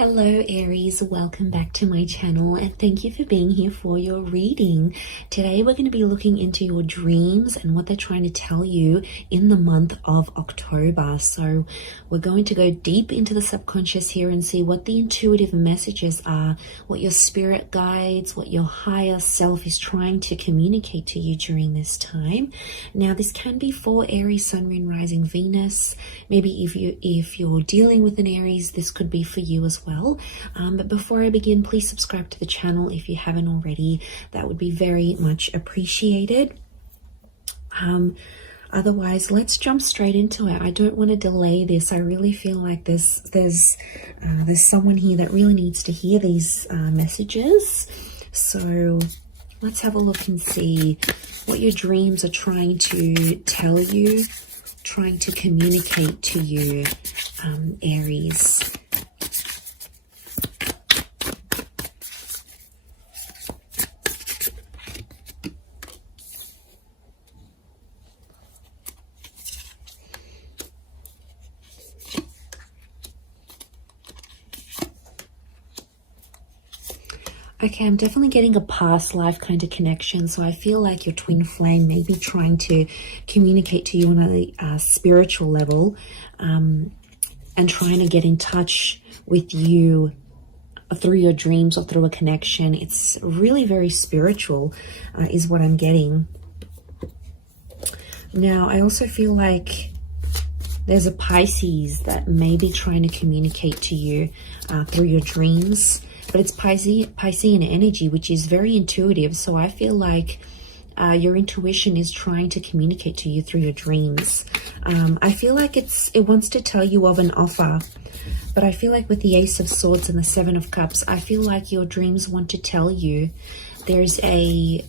Hello Aries, welcome back to my channel and thank you for being here for your reading. Today we're going to be looking into your dreams and what they're trying to tell you in the month of October. So we're going to go deep into the subconscious here and see what the intuitive messages are, what your spirit guides, what your higher self is trying to communicate to you during this time. Now this can be for Aries, Sun, Moon, Rising, Venus. Maybe if you're dealing with an Aries, this could be for you as well. But before I begin, please subscribe to the channel if you haven't already. That would be very much appreciated. Otherwise, let's jump straight into it. I don't want to delay this. I really feel like there's someone here that really needs to hear these messages. So let's have a look and see what your dreams are trying to tell you, trying to communicate to you, Aries. Okay, I'm definitely getting a past life kind of connection. So I feel like your twin flame may be trying to communicate to you on a spiritual level and trying to get in touch with you through your dreams or through a connection. It's really very spiritual is what I'm getting. Now, I also feel like there's a Pisces that may be trying to communicate to you through your dreams. But it's Piscean energy, which is very intuitive. So I feel like your intuition is trying to communicate to you through your dreams. I feel like it wants to tell you of an offer. But I feel like with the Ace of Swords and the Seven of Cups, I feel like your dreams want to tell you there's a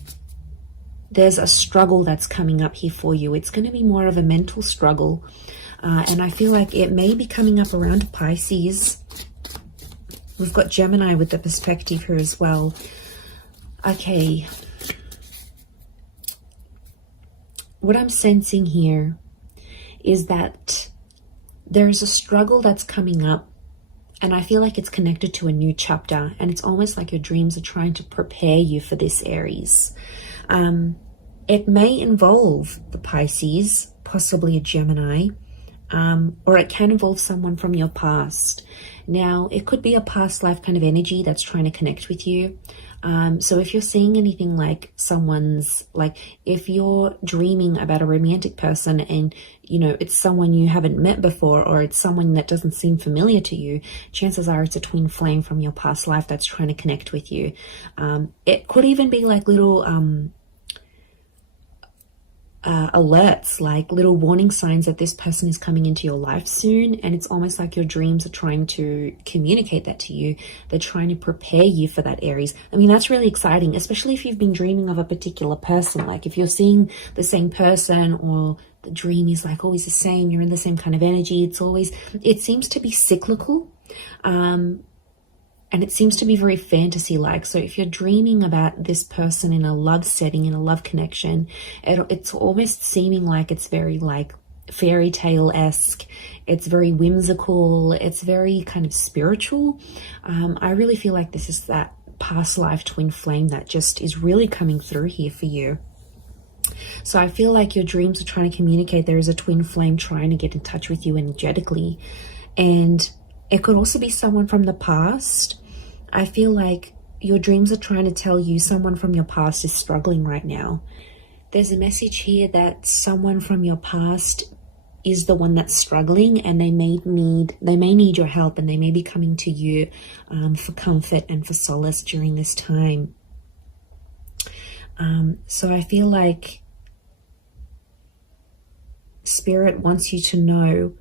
struggle that's coming up here for you. It's going to be more of a mental struggle. And I feel like it may be coming up around Pisces. We've got Gemini with the perspective here as well. Okay. What I'm sensing here is that there is a struggle that's coming up, and I feel like it's connected to a new chapter, and it's almost like your dreams are trying to prepare you for this, Aries. It may involve the Pisces, possibly a Gemini, or it can involve someone from your past. Now, it could be a past life kind of energy that's trying to connect with you. So if you're seeing anything like if you're dreaming about a romantic person and, it's someone you haven't met before, or it's someone that doesn't seem familiar to you, chances are it's a twin flame from your past life that's trying to connect with you. It could even be like little alerts, like little warning signs that this person is coming into your life soon, and it's almost like your dreams are trying to communicate that to you. They're trying to prepare you for that, Aries. I mean, that's really exciting, especially if you've been dreaming of a particular person. Like if you're seeing the same person, or the dream is like always the same, you're in the same kind of energy. It seems to be cyclical. And it seems to be very fantasy-like. So if you're dreaming about this person in a love setting, in a love connection, it's almost seeming like it's very like fairy tale-esque. It's very whimsical. It's very kind of spiritual. I really feel like this is that past life twin flame that just is really coming through here for you. So I feel like your dreams are trying to communicate there is a twin flame trying to get in touch with you energetically. And it could also be someone from the past. I feel like your dreams are trying to tell you someone from your past is struggling right now. There's a message here that someone from your past is the one that's struggling, and they may need your help, and they may be coming to you for comfort and for solace during this time. So I feel like Spirit wants you to know,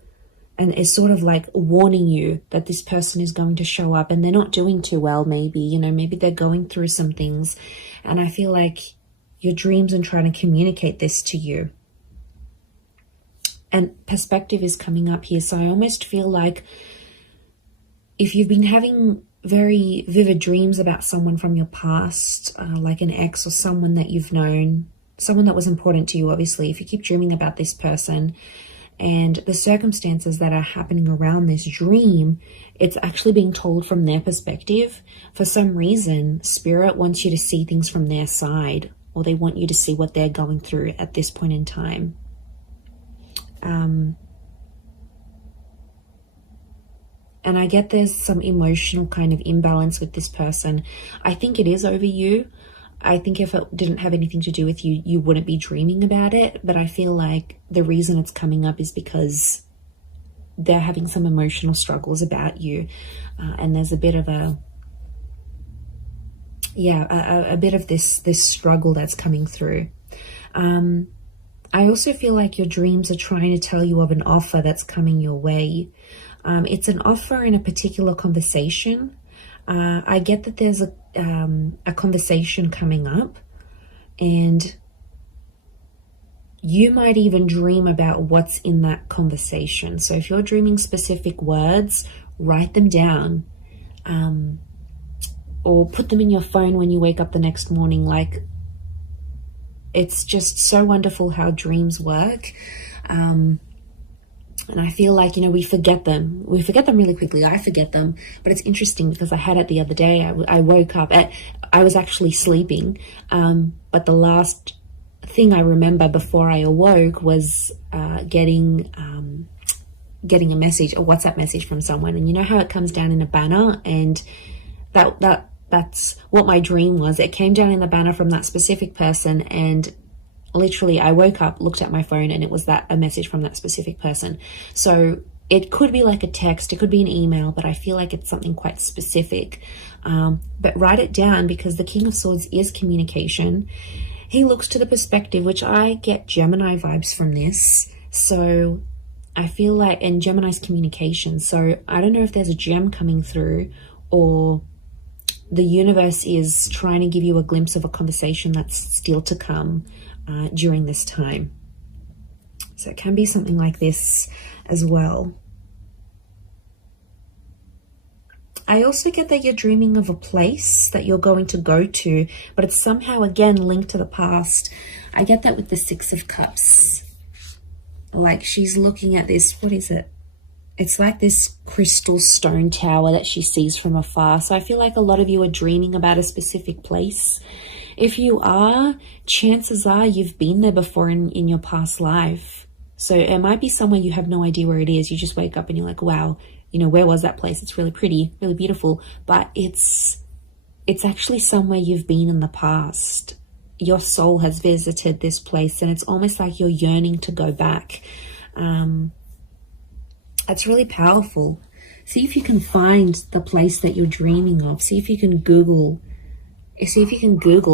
and is sort of like warning you that this person is going to show up, and they're not doing too well. Maybe, maybe they're going through some things. And I feel like your dreams are trying to communicate this to you. And perspective is coming up here. So I almost feel like if you've been having very vivid dreams about someone from your past, like an ex or someone that you've known, someone that was important to you, obviously, if you keep dreaming about this person, And the circumstances that are happening around this dream, it's actually being told from their perspective. For some reason, Spirit wants you to see things from their side, or they want you to see what they're going through at this point in time. And I get there's some emotional kind of imbalance with this person. I think it is over you. I think if it didn't have anything to do with you, you wouldn't be dreaming about it. But I feel like the reason it's coming up is because they're having some emotional struggles about you. And there's a bit of a bit of this struggle that's coming through. I also feel like your dreams are trying to tell you of an offer that's coming your way. It's an offer in a particular conversation. I get that there's a conversation coming up, and you might even dream about what's in that conversation. So if you're dreaming specific words, write them down, or put them in your phone when you wake up the next morning. Like, it's just so wonderful how dreams work. And I feel like, we forget them. We forget them really quickly. I forget them. But it's interesting because I had it the other day. I woke up. I was actually sleeping. But the last thing I remember before I awoke was getting a message, a WhatsApp message from someone. And you know how it comes down in a banner? And that's what my dream was. It came down in the banner from that specific person, and literally I woke up, looked at my phone, and it was a message from that specific person. So it could be like a text, it could be an email, but I feel like it's something quite specific. But write it down, because the King of Swords is communication. He looks to the perspective, which I get Gemini vibes from this. So I feel like, and Gemini's communication. So I don't know if there's a gem coming through, or the universe is trying to give you a glimpse of a conversation that's still to come during this time. So it can be something like this as well. I also get that you're dreaming of a place that you're going to go to, but it's somehow again linked to the past. I get that with the Six of Cups. Like, she's looking at this, what is it? It's like this crystal stone tower that she sees from afar. So I feel like a lot of you are dreaming about a specific place. If you are, chances are you've been there before in your past life. So it might be somewhere you have no idea where it is. You just wake up and you're like, wow, where was that place? It's really pretty, really beautiful. But it's actually somewhere you've been in the past. Your soul has visited this place, and it's almost like you're yearning to go back. It's really powerful. See if you can find the place that you're dreaming of. See if you can Google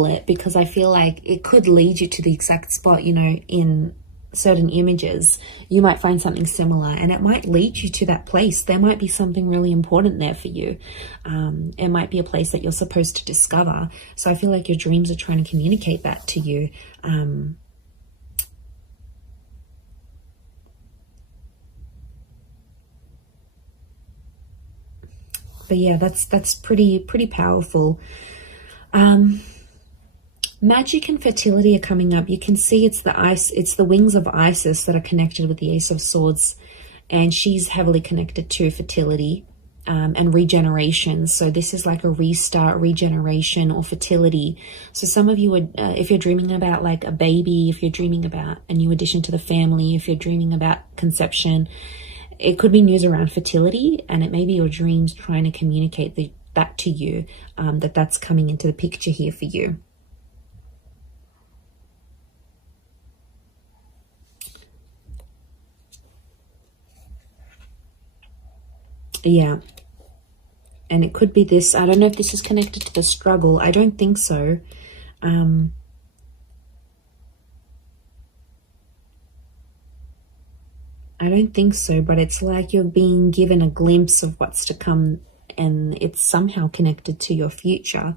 it, because I feel like it could lead you to the exact spot. In certain images, you might find something similar, and it might lead you to that place. There might be something really important there for you. It might be a place that you're supposed to discover. So I feel like your dreams are trying to communicate that to you. But yeah, that's pretty powerful. Magic and fertility are coming up. You can see it's the wings of Isis that are connected with the Ace of Swords, and she's heavily connected to fertility and regeneration. So this is like a restart, regeneration, or fertility. So some of you would, if you're dreaming about like a baby, if you're dreaming about a new addition to the family, if you're dreaming about conception, it could be news around fertility, and it may be your dreams trying to communicate that to you, that's coming into the picture here for you. Yeah. And it could be this. I don't know if this is connected to the struggle. I don't think so. I don't think so, but it's like you're being given a glimpse of what's to come, and it's somehow connected to your future.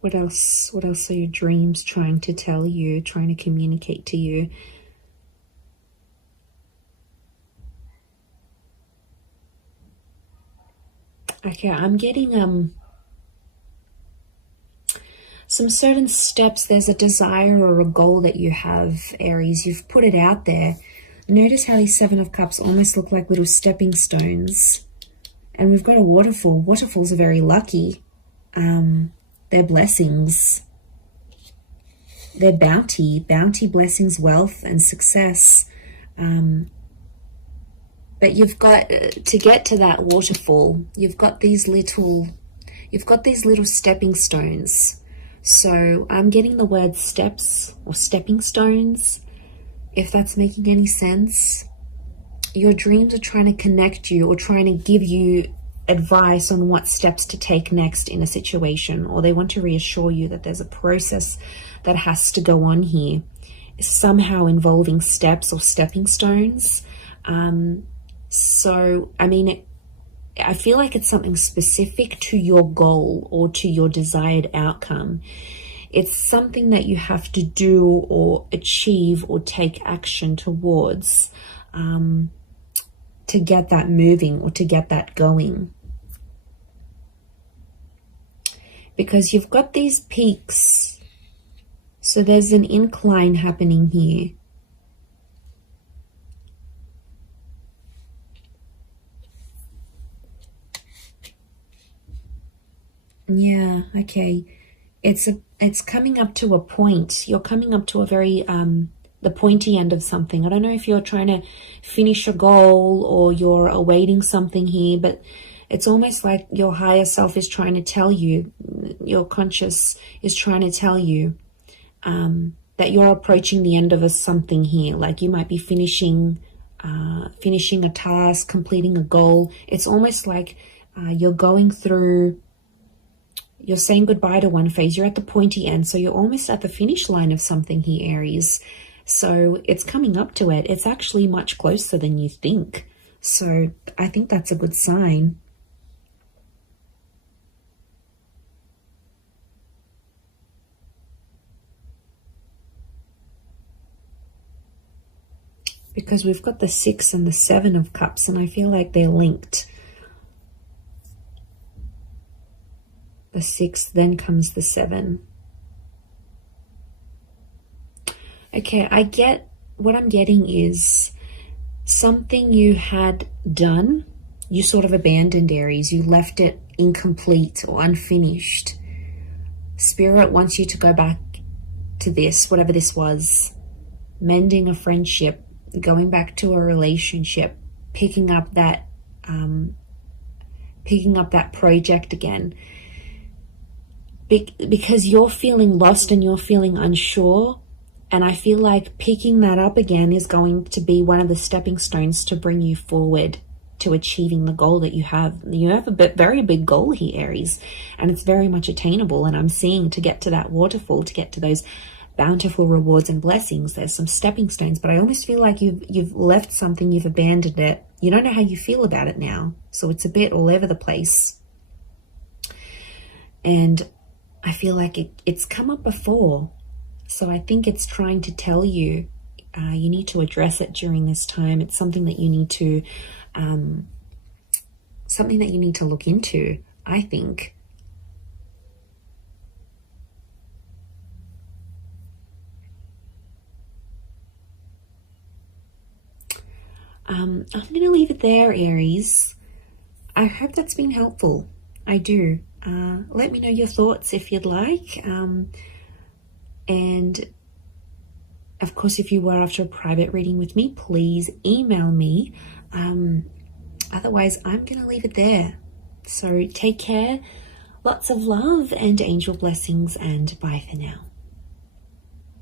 What else? What else are your dreams trying to tell you, trying to communicate to you? Okay, I'm getting some certain steps. There's a desire or a goal that you have, Aries. You've put it out there. Notice how these Seven of Cups almost look like little stepping stones. And we've got a waterfall. Waterfalls are very lucky. They're blessings. They're bounty. Bounty, blessings, wealth, and success. But you've got, to get to that waterfall, you've got these little stepping stones. So I'm getting the word steps or stepping stones, if that's making any sense. Your dreams are trying to connect you or trying to give you advice on what steps to take next in a situation, or they want to reassure you that there's a process that has to go on here, somehow involving steps or stepping stones. So, I mean, I feel like it's something specific to your goal or to your desired outcome. It's something that you have to do or achieve or take action towards to get that moving or to get that going. Because you've got these peaks. So there's an incline happening here. Yeah, okay. It's coming up to a point. You're coming up to a very the pointy end of something. I don't know if you're trying to finish a goal or you're awaiting something here, but it's almost like your higher self is trying to tell you, your conscious is trying to tell you that you're approaching the end of something here. Like you might be finishing a task, completing a goal. It's almost like you're going through, you're saying goodbye to one phase. You're at the pointy end, so you're almost at the finish line of something here, Aries. So it's coming up to it. It's actually much closer than you think. So I think that's a good sign. Because we've got the 6 and the 7 of Cups, and I feel like they're linked. The 6, then comes the 7. Okay, I get, what I'm getting is something you had done, you sort of abandoned, Aries. You left it incomplete or unfinished. Spirit wants you to go back to this, whatever this was. Mending a friendship, going back to a relationship, picking up that project again. Because you're feeling lost and you're feeling unsure, and I feel like picking that up again is going to be one of the stepping stones to bring you forward to achieving the goal that you have. You have a very big goal here, Aries, and it's very much attainable. And I'm seeing, to get to that waterfall, to get to those bountiful rewards and blessings, there's some stepping stones, but I almost feel like you've left something, you've abandoned it. You don't know how you feel about it now, so it's a bit all over the place. And I feel like it's come up before, so I think it's trying to tell you you need to address it during this time. It's something that you need to look into, I think. I'm going to leave it there, Aries. I hope that's been helpful. I do. Let me know your thoughts if you'd like. And of course, if you were after a private reading with me, please email me. Otherwise, I'm going to leave it there. So take care. Lots of love and angel blessings, and bye for now.